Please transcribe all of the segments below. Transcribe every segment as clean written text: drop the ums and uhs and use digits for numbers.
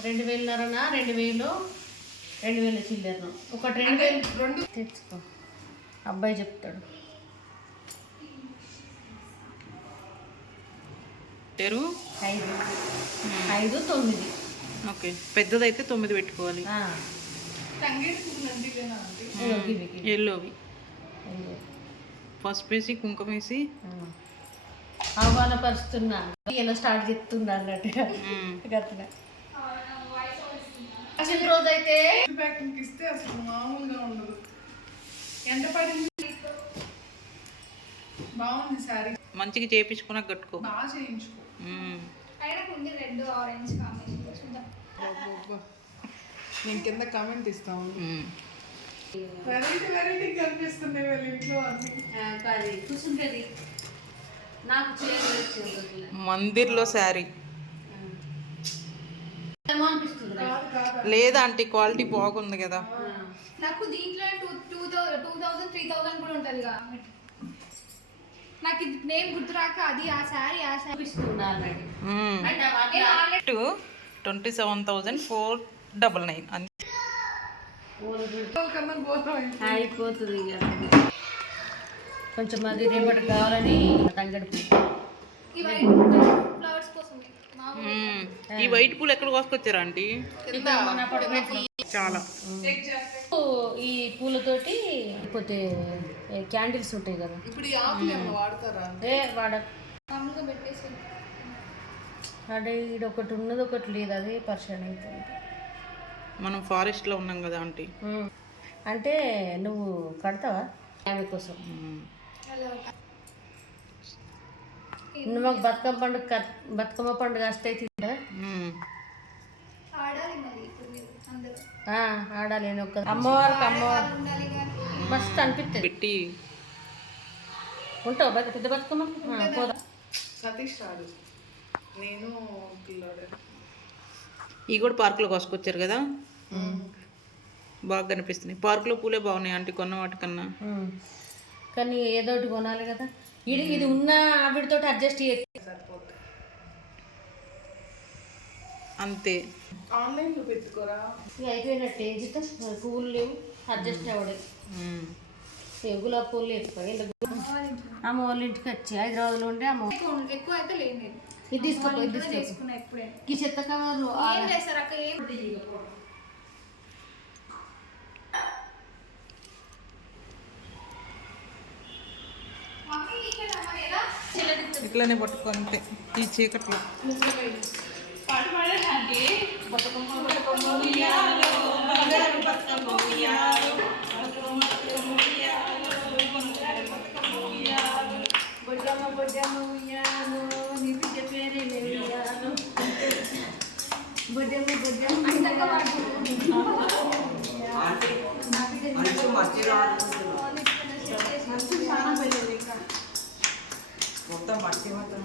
2000 2000 చిల్లరను ఒకటి 2000 తెచ్చుకో. అబ్బాయి చెప్తాడు. 5 9. ఓకే, పెద్దదైతే 9 పెట్టుకోవాలి. ఎల్లోవి పసుపు వేసి కుంకుమ వేసి ఆహ్వానపరుస్తున్నా, ఇలా స్టార్ట్ చెప్తున్నా అన్నట్టుగా. రోజు అయితే ఇస్తే అసలు మామూలుగా ఉండదు. ఎంత పడింది? బాగుంది సారీ, మంచిగా చేయించుకున్నా కట్టుకో, బాగా చేయించుకో. Red orange combination. నేను కింద కామెంట్ ఇస్తాను. వెరైటీ వెరైటీ కనిపిస్తున్నాయి వాళ్ళ ఇంట్లో అన్ని. చూసుంటది నాకు మందిర్లో శారీ లేదా ఆంటీ, క్వాలిటీ బాగుంది కదా. నాకు దీంట్లో 2000 3000 కూడా ఉంటుంది. నాకు ఇది నేమ్ గుర్తురాక అది ఆ శారీ 27,499 అయిపోతుంది. కొంచెం అది రేపటి కావాలని తంగడి ఈ వైట్ పూలు ఎక్కడ కోసుకొచ్చారా ఆంటీ? చాలా ఈ పూలతోటి లేకపోతే క్యాండిల్స్ ఉంటాయి కదా, ఇప్పుడు ఈ ఆకులు వాడతారా? అదే ఇది ఒకటి ఉన్నది ఒకటి లేదు, అదే పర్షన్ అయిపోయింది. మనం ఫారెస్ట్ లో ఉన్నాం కదా ఆంటీ. అంటే నువ్వు కడతావా ఆమె కోసం? నువ్వు మాకు బతుకమ్మ పండుగ వస్తే ఆడాలి. అమ్మవారికి మస్తు అనిపిస్తుంది. పెట్టి ఉంటావు పెద్ద బతుకమ్మ పోదా? సతీష్ రాడు, నేను ఈ కూడా పార్కులో కోసుకొచ్చారు కదా, బాగా కనిపిస్తున్నాయి. పార్కులో పూలే బాగున్నాయి ఆంటీ కొన్న వాటికన్నా. కానీ ఏదో ఒకటి కొనాలి కదా. ఇది ఉన్న ఆవిడతో అడ్జస్ట్ సరిపోతుంది అంతే. ఆన్లైన్ లో పెట్టుకోరా, అయిపోయినట్టే. పువ్వులు లేవు, అడ్జస్ట్ అవ్వడే. గులాబీ పూలు లేకపోయి అమ్మ వాళ్ళ ఇంటికి వచ్చి హైదరాబాద్లో ఉండే అమ్మ ఎక్కువ అయితే లేదు. ఇది తీసుకో, ఇది తీసుకున్నా. ఈ చెత్త కవర్ ఇట్లానే పట్టుకుంటే ఈ చీకట్లో. మొత్తం మట్టి మాత్రం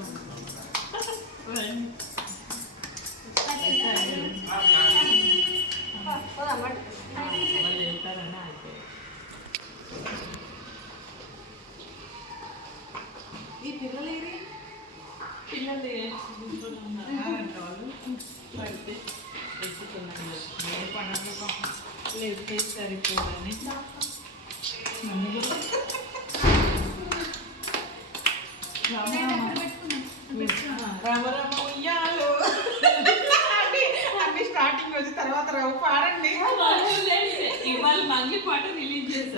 ఈ పిల్లలు ఏది? పిల్లలు లేదు సరిపోదని స్టార్టింగ్ వచ్చి తర్వాత పాడండి.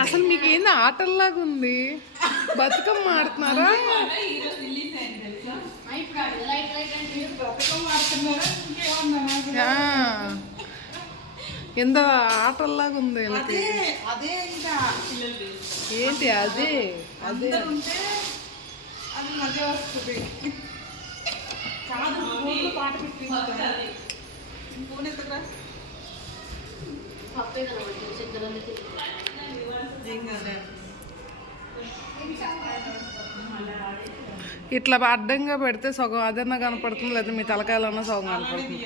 అసలు మీకు ఏంది ఆటల్లాగా ఉంది? బతుకమ్మ ఆడుతున్నారా? ఎంత ఆటల్లాగా ఉంది అదే ఏంటి? అదే అదే అది మధ్య వస్తుంది కాదు. పాట పెట్టి ఫోన్ ఎక్కడా ఇట్లా అడ్డంగా పెడితే సగం అదన్నా కనపడుతుంది, లేదా మీ తలకాయలన్నా సగం కనపడుతుంది.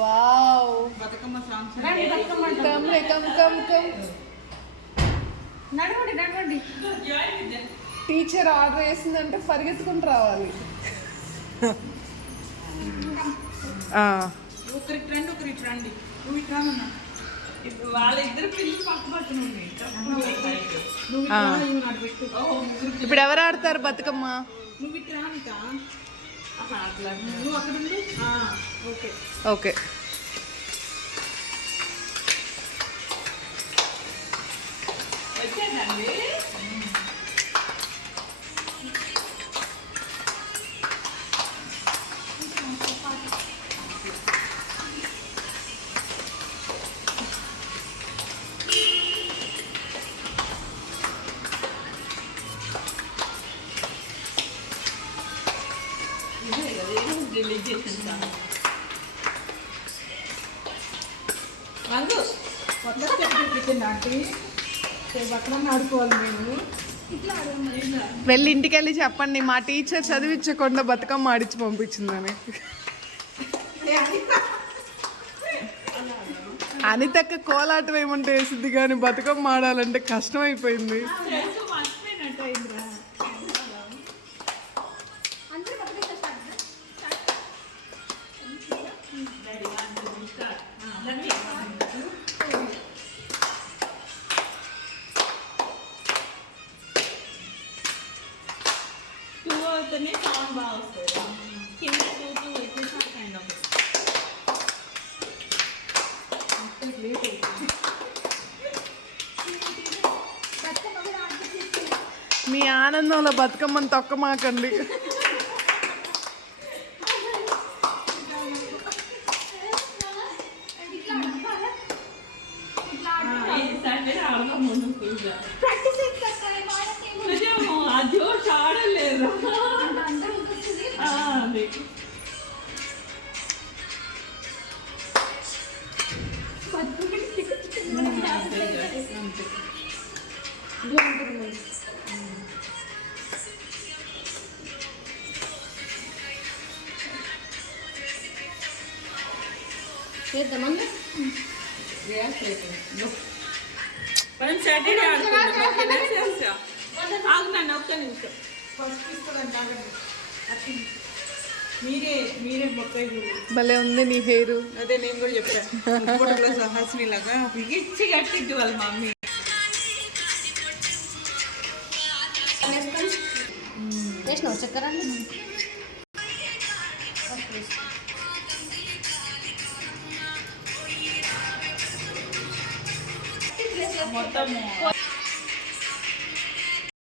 వావ్, బతుకమ్మ సాంగ్స్ నడవండి. టీచర్ ఆర్డర్ వేసిందంటే పరిగెత్తుకుంటూ రావాలి. ఒకరికి రండి ఒకరికి రండి నువ్వు ఇటు రానున్నా వాళ్ళిద్దరు పిల్లలు పక్క పక్కన ఇప్పుడు ఎవరు ఆడతారు బతుకమ్మ? నువ్వు ఇటు రానిక నువ్వు అక్కడ ఉండు. Okay okay. వచ్చేదండి. రంగు ఆంటీ బట్టలన్నీ ఆడుకోవాలి మేము. వెళ్ళి ఇంటికి వెళ్ళి చెప్పండి మా టీచర్ చదివించకుండా బతుకమ్మ ఆడిచి పంపించిందని. అనితక్క కోలాటం ఏమంటే వేసింది కానీ బతుకమ్మ ఆడాలంటే కష్టం అయిపోయింది. సౌండ్ బాగా వస్తుంది. కింద టూ వచ్చేసాకండి మీ ఆనందంలో బతుకమ్మని తొక్కమాకండి. జోష్ ఆడలేదు. చేద్దామన్నా మనం సాటర్డే ఆడుకుంటాం. ఆగున్నాను ఒక్క నిమిషం. ఫస్ట్ ఇస్తుందండి ఆగండి. మీరే మొక్కలు భలే ఉంది నీ హెయిర్. అదే నేను కూడా చెప్పాను. సహాసిని లాగా బిగిచ్చి కట్టిద్దు వాళ్ళ మమ్మీ. వేసినావు చక్కెర మొత్తం